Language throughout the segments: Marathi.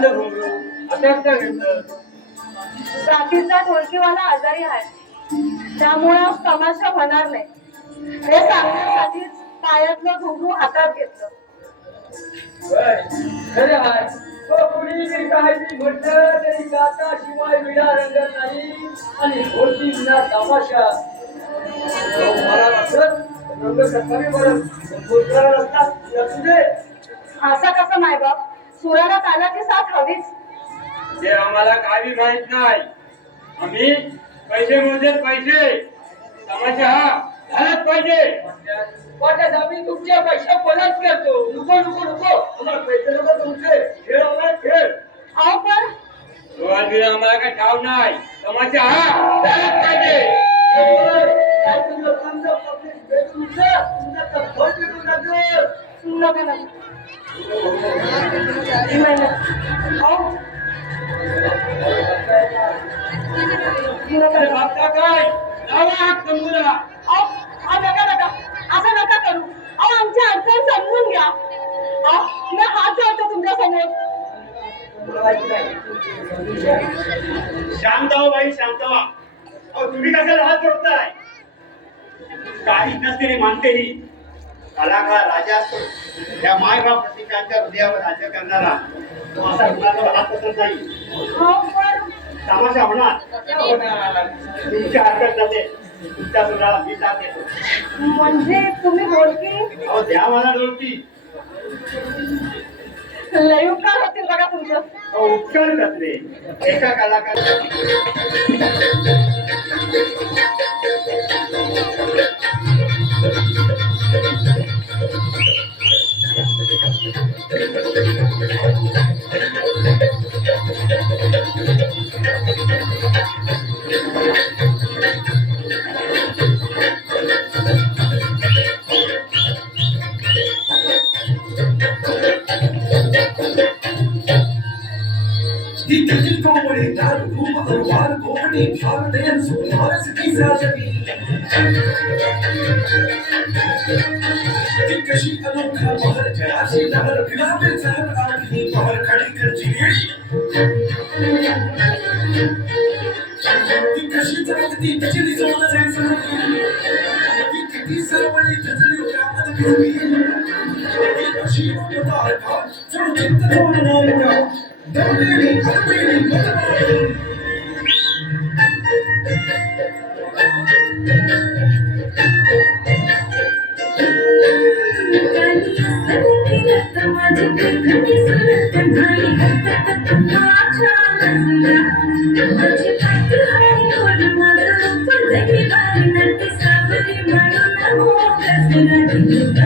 घेतलं जातीचा ढोलकीवाला आजारी आहे. त्यामुळे तमाशा होणार नाही. हे सांगण्यासाठीच पायातलं घुंगरू हातात घेतलं. बर खरे हाय कुणी बी काय बी म्हटलं तरी गाता शिवाय विडा रंगत नाही आणि होती विना तमाशा. मला वाटत रंग कमी बरं भूतकाळ असतात. असू दे. असा कसा नाही बाप? सुराला आला की साथ हवीच. ते आम्हाला काही माहीत नाही आम्ही पैसे मोजेल पैसे तमाशा हा झालाच पाहिजे. वाटत आम्ही तुमच्या पैसे परत करतो. नको नको नको. आम्हाला पैसे नको तुमचे. खेळ आम्हाला खेळ. अहो पण हो, आम्हाला काय ठाव नाही. तमाशा हा झालाच पाहिजे. काय तुमचं जा, तुमचा नका नका नाही, अहो नका अरे नका. बापटा काय अहो नका नका असं नका करू अहो आमची अडचण समजून घ्या अहो मी हात जोडतो तुमच्यासमोर शांत हो बाई शांत व्हा अहो तुम्ही कशाला हात जोडताय काही नसते मानते ही कलाकार राजा असतो. त्या मायबाप प्रतीकांच्या हृदयावर राज्य करणारा तो असा कुणाला हात पसंत नाही. तमाशा होणार. तुमच्या हरकत जाते. तुमच्या सुराला मी साथ देतो. म्हणजे तुम्ही बोलकी? अहो द्या मला डोळकी लय उपकार होतील बघा तुमचं. उपकार कसले एका कलाकार Thank you. Die Titel kommen, da du mal war, kommen die Farben, so कशी अनोखा बहर लहर जहर बहर खड़ी कर ती कशी चमकती ती किती गजली ती अशी का चित्त கருமையிலும் கருமையிலும் கருமையிலும் Thank you.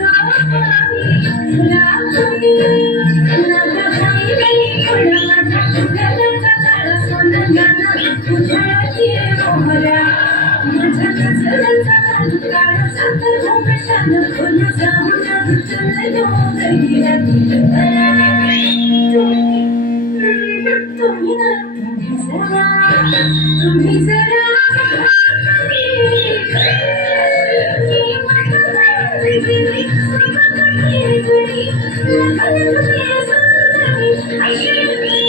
तुम्ही जरा तुम्ही जरा तुम्ही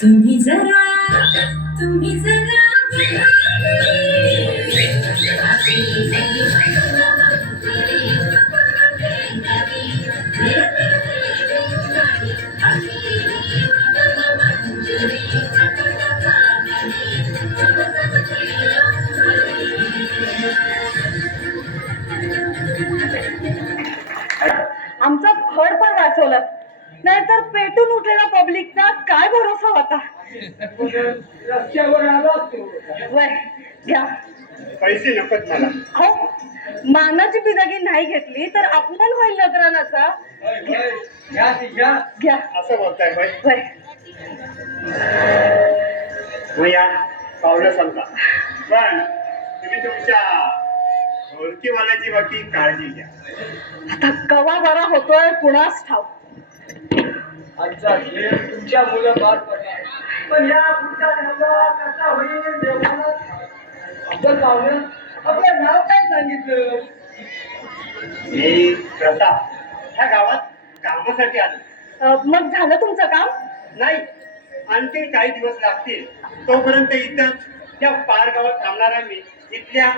तुम्ही जरा तुम्ही जरा. रस्त्यावर आला वय घ्या पैसे नकोत मला. अहो मानाची बिदागी नाही घेतली तर अपमान होईल नगरानाचा. घ्या. ती घ्या घ्या असं बोलताय होय वय. मग या पावलं समजा. पण तुम्ही तुमच्या ओळखीवाल्याची बाकी काळजी घ्या. आता कवा बरा होतोय कुणास ठाव आजचा खेळ तुमच्या मुलं पार पण या पुढचा धंदा कसा होईल देवाला आपण पाहुणं आपलं नाव काय सांगितलं? मी प्रताप. ह्या गावात कामासाठी आलो. मग झालं तुमचं काम? नाही आणखी काही दिवस लागतील. तोपर्यंत इथं त्या पार गावात थांबणारा मी इथल्या